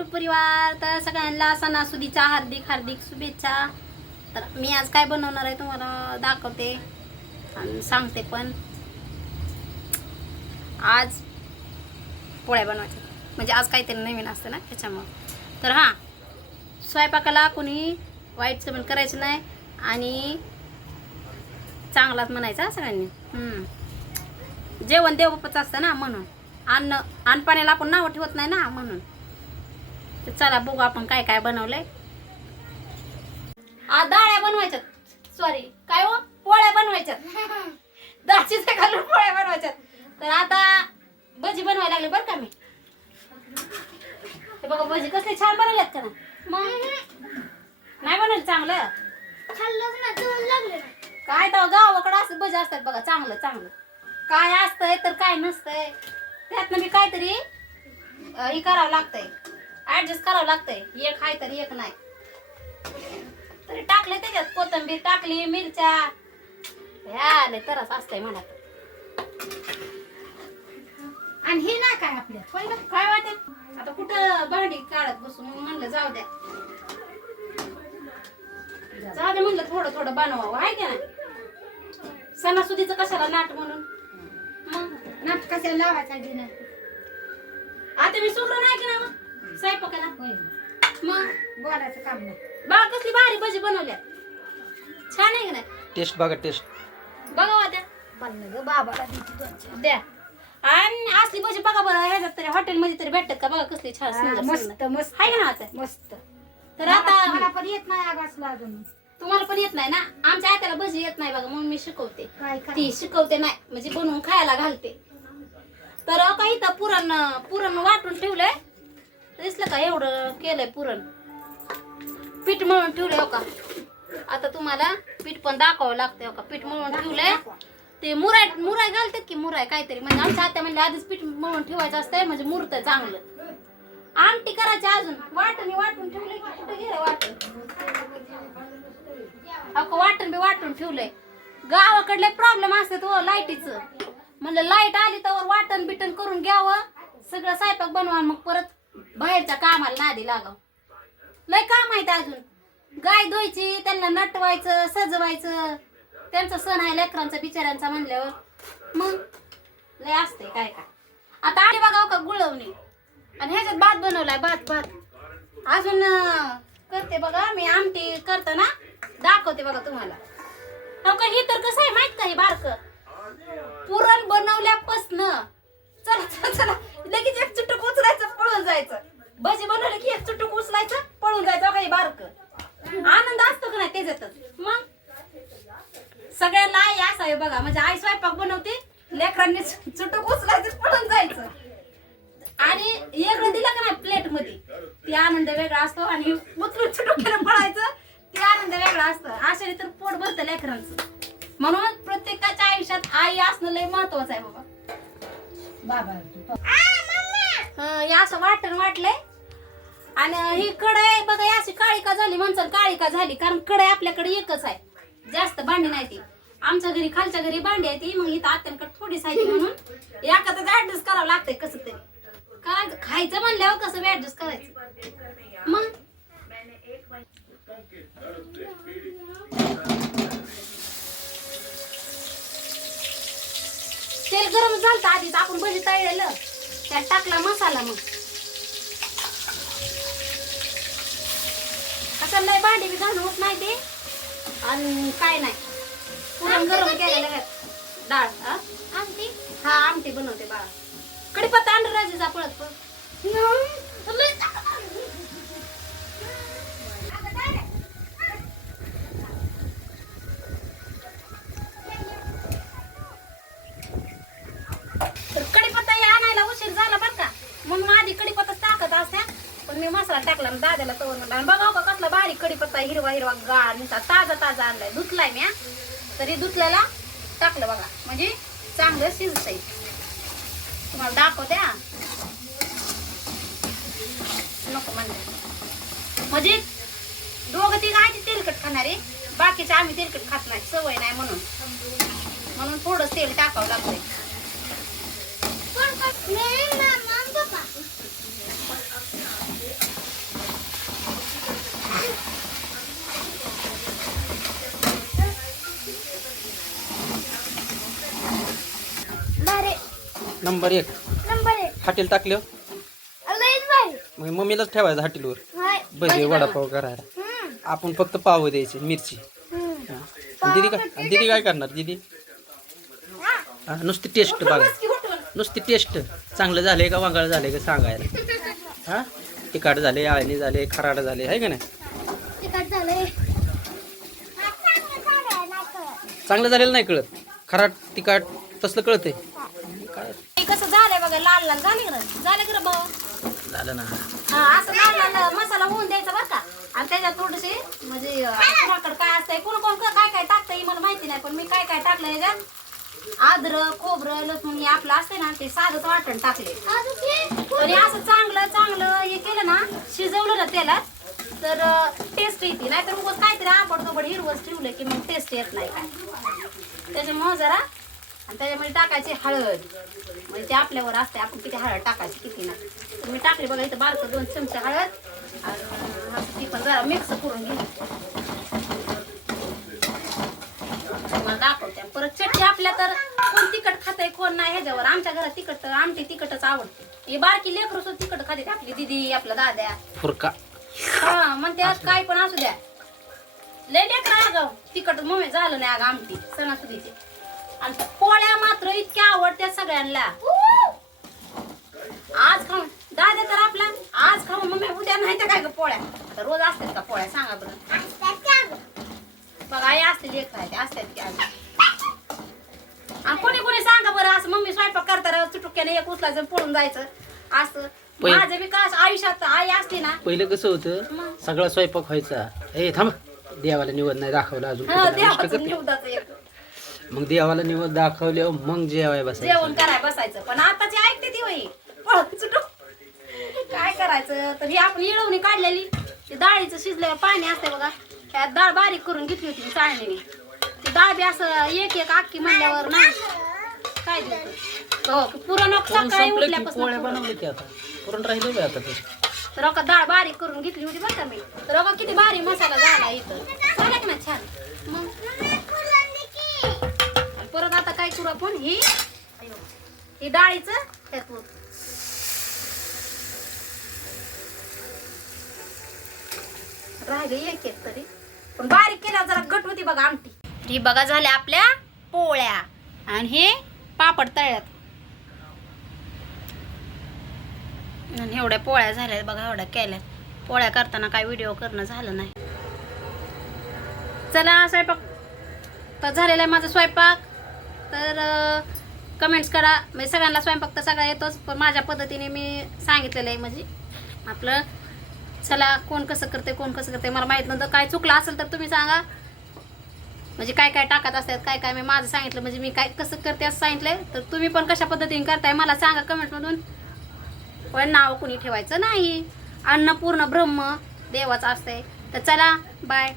YouTube परिवार. तर सगळ्यांना सणासुदीच्या हार्दिक हार्दिक शुभेच्छा. तर मी आज काय बनवणार आहे तुम्हाला दाखवते आणि सांगते पण. आज पोळ्या बनवायच्या, म्हणजे आज काहीतरी नवीन असतं ना त्याच्यामुळं. तर हां, स्वयंपाकाला कोणी वाईट कमेंट करायचं नाही आणि चांगलाच म्हणायचा सगळ्यांनी. जेवण देवबापाचं असतं ना, म्हणून अन्न पाण्याला आपण नावं ठेवत नाही ना, म्हणून. तर चला बघू आपण काय काय बनवलंय. डाळ्या बनवायच्यात, सॉरी काय हो, पोळ्या बनवायच्यात. दाळीच्या घालून पोळ्या बनवायच्यात. तर आता भजी बनवायला लागले बरं का मी. हे बघा भजी कसले छान बनवल्यात का ना. मग नाही बनवलं चांगलं काय तर गावाकडे असं भजी असतात बघा, चांगलं चांगलं काय असतंय तर काय नसतंय, त्यातनं मी काहीतरी हे करावं लागतंय, ऍडजस्ट करावं लागतंय. एक हाय तर एक नाही. तरी टाकले त्याच्यात, कोथिंबीर टाकली, मिरच्या, ह्या तरच असतंय म्हणा. आणि हे नाही काय आपल्या पहिलं काय वाटत. आता कुठं भांडी काढत बसून म्हणलं जाऊ द्या म्हणलं थोडं थोडं बनवावं आहे का नाही. सणासुदीचं कशाला नाट म्हणून, मग नाट कशाला लावायचा नाही. आता मी सोडलं नाही की ना स्वयंपाकाला, मग बोलायचं काम नाही. बघा कसली भारी भजी बनवल्या, छान आहे की नाही. टेस्ट बघा, टेस्ट बघा द्या बाबा द्या. आणि असली भजी बघा बरं, ह्याच्यात तरी हॉटेलमध्ये तरी भेटतात का बघा, कसली छान सुंदर मस्त मस्त आहे ना. आता मस्त. तर आता मला पण येत नाही आगासला अजून. तुम्हाला पण येत नाही ना. आमच्या आत्याला भजी येत नाही बघा, म्हणून मी शिकवते. काय ती शिकवते नाही म्हणजे बनवून खायला घालते. तर काही तर पुरण वाटून ठेवलंय, दिसलं का एवढं केलंय पुरण. पीठ मळून ठेवलंय हो का. आता तुम्हाला पीठ पण दाखवावं लागतंय हो का. पीठ मळून ठेवलंय, ते मुराय घालतात की मुराय काहीतरी, म्हणजे आमच्या आत्या म्हणजे आधीच पीठ मळून ठेवायचं असतंय म्हणजे मुरतंय चांगलं. आमटी करायची अजून, वाटून ठेवलंय की कुठे गेलं वाटण बी वाटून ठेवलंय. गावाकडले प्रॉब्लेम असतात हो लाईटीचं. म्हणलं लाईट आली तर वाटण बिटन करून घ्यावं, सगळं स्वयंपाक बनवा, मग परत बाहेरच्या कामाला नादी लागावं. लय काम आहेत अजून. गाय धुवायची, त्यांना नटवायचं, सजवायचं. त्यांचा सण आहे लेकरांचा बिचाऱ्यांचा म्हणल्यावर मग लय असते काय काय. आता आधी बघाव का गुळवणी, आणि ह्याच्यात भात बनवलाय, भात अजून करते बघा मी. आमटी करताना दाखवते बघा तुम्हाला. ही तर कसं आहे माहित का, हे बारक पुरण बनवल्यापासनं चला लगेच एक चुटूक उचलायचं पळून जायचं. भजी बनवलं की एक चुटूक उचलायचं पळून जायचं. काही बारक आनंद असतो का नाही त्याच्यातच. मग सगळ्यांना आई असावे बघा, म्हणजे आई स्वयंपाक बनवते, लेकरांनी चुटूक उचलायचं पळून जायचं. आणि वेगळं दिलं का नाही प्लेट मध्ये, ते आनंद वेगळा असतो. आणि उचलून चुटूक पळायचं, ते आनंद वेगळा असतो. अशाने तर पोट भरतं लेकरांचं. म्हणून प्रत्येकाच्या आयुष्यात आई असणं लय महत्वाचं आहे बाबा. हे असं वाटलंय. आणि ही कढई बघा अशी काळी का झाली, माणसाला काळी का झाली, कारण कढई आपल्याकडे एकच आहे, जास्त भांडी नाही ती. आमच्या घरी खालच्या घरी भांडी आहे ती, मग इथं आत्यांकडे थोडी सायची, म्हणून एखादं ऍडजस्ट करावं लागतंय. कसं तरी करायचं, खायचं म्हणल्यावर कसं ऍडजस्ट करायचं. मग तेल गरम झालं आधीच, आपण भजी तळलेलं, त्यात टाकला मसाला. मग असं लय भांडी बी घालून होत नाही ते, आणि काय नाही. पुरण गरम केलेलं आहे. डाळ आमटी, हा आमटी बनवते बाळा. कढीपत्ता अंडर राजाचा पळत कढीपत्ता आणायला उशीर झाला बरं का, म्हणून आधी कढीपत्ता टाकत असत्या. पण मी मसाला टाकला दाद्याला तवर म्हणला. बघा का कसला बारीक कढीपत्ता, हिरवा हिरवा गाळ नुसता ताजा आणलाय. धुतलाय मी, तरी धुतल्याला टाकलं बघा, म्हणजे चांगलं शिजतंय. तुम्हाला दाखवते नको म्हणजे दोघं तिघ आहे तेलकट खाणारे, बाकीचे आम्ही तेलकट खात नाही, सवय नाही म्हणून थोडं तेल टाकावं लागतंय. नंबर 1 हॉटेल टाकलं मग मम्मीलाच ठेवायचं हॉटेलवर भजे वडापाव करायला आपण फक्त पाव द्यायचे मिरची दीदी काय करणार दीदी नुसती टेस्ट बघा नुसती टेस्ट चांगलं झालंय का वांगाळ झालंय का सांगायला हा तिखट झाले आळणी झाले खराड झाले आहे का नाही चांगलं झालेलं नाही कळत खराट तिखट तसलं कळतंय हे कसं झालंय बघा लाल लाल झाले का भाऊ झालं ना हा असं लाल लाल मसाला होऊन द्यायचा बरं का आणि त्याच्यात थोडेसे म्हणजे कुणाकडे काय असतंय कोण काय काय टाकतंय मला माहिती नाही पण मी काय काय टाकलं याच्यात अद्रक खोबरं लसूण हे आपलं असते ना ते साधंच वाटण टाकले आणि असं चांगलं हे केलं ना शिजवलं ना तेलात तर टेस्ट येते नाहीतर मग काहीतरी आंबट हिरवच ठेवलं की मग टेस्ट येत नाही काय त्याच्यामुळे जरा आणि त्याच्यामध्ये टाकायची हळद म्हणजे ते आपल्यावर असते आपण किती हळद टाकायची किती नाही मी टाकली बघा इथं बारकं 2 चमचे हळद आणि ती पण जरा मिक्स करून घे मला दाखवते परत चटणी आपल्या तर कोण तिखट खातंय कोण नाही ह्याच्यावर आमच्या घरात तिखट आमटी तिखटच आवडते ही बारकी लेकरं सुद्धा तिखट खाते आपली दीदी आपल्या दाद्या फुरका हा म्हणते आज काय पण असू द्या लय लेकर अगं तिखट मम्मी झालं नाही अगं आमटी सणासुदीची आणि पोळ्या मात्र इतक्या आवडत्या सगळ्यांना आज खाऊन दादा तर आपला आज खाऊन मम्मी उद्या नाही तर काय ग पोळ्या आता रोज असतात का पोळ्या सांगा बरं बघा आई असते लेख आहे असतात की आज आणि कोणी सांगा बरं असं मम्मी स्वयंपाक करता चुटुक्याने एक उचलायचं पळून जायचं असं माझं विकास आयुष्यात आई असते ना पहिलं कसं होतं सगळा स्वयंपाक व्हायचा हे थांब देवाला निवड नाही दाखवला अजून हा कुठं नाश्ता देवाचं करते. निवदाचं एक मग देवाला निवड दाखवल्यावर मग जेवाय बसायचं जेवण करायला बसायचं पण आताची ऐकते ती वही पळत चुटू काय करायचं तर ही आपण इळवणी काढलेली ते डाळीचं शिजल्यावर पाणी असते बघा त्यात डाळ बारीक करून घेतली होती मी चाळणीने ती डाळ बी असं एक आखी म्हणल्यावर ना काय देतो हो पुरण पुरण सकाळी संपलं की पोळ्या उठल्यापासून बनवले की आता पुरण राहिलं बी आता तसं तर अका डाळ बारीक करून घेतली होती बरं का मी तर अका किती भारी मसाला झाला इथं झाला की ना छान मग परत आता काय करू आपण ही डाळीचं त्यात राहिले एक तरी पण बारीक केल्यावर जरा घट होती बघा आमटी ही बघा झाल्या आपल्या पोळ्या आणि हे पापड तळ्यात आणि एवढ्या पोळ्या झाल्या बघा एवढ्या केल्यात पोळ्या करताना काय व्हिडिओ करणं झालं नाही चला स्वयंपाक तर झालेला आहे माझा स्वयंपाक तर कमेंट्स करा म्हणजे सगळ्यांना स्वयंपाक तर सगळा येतोच पण माझ्या पद्धतीने मी सांगितलेलं आहे म्हणजे आपलं चला कोण कसं करते मला माहीत नव्हतं काय चुकलं असेल तर तुम्ही सांगा म्हणजे काय काय टाकत असतात काय काय मी माझं सांगितलं म्हणजे मी काय कसं करते असं सांगितलंय तर तुम्ही पण कशा पद्धतीने करताय मला सांगा कमेंटमधून पण नाव कुणी ठेवायचं नाही अन्नपूर्ण ब्रह्म देवाचं असतंय तर चला बाय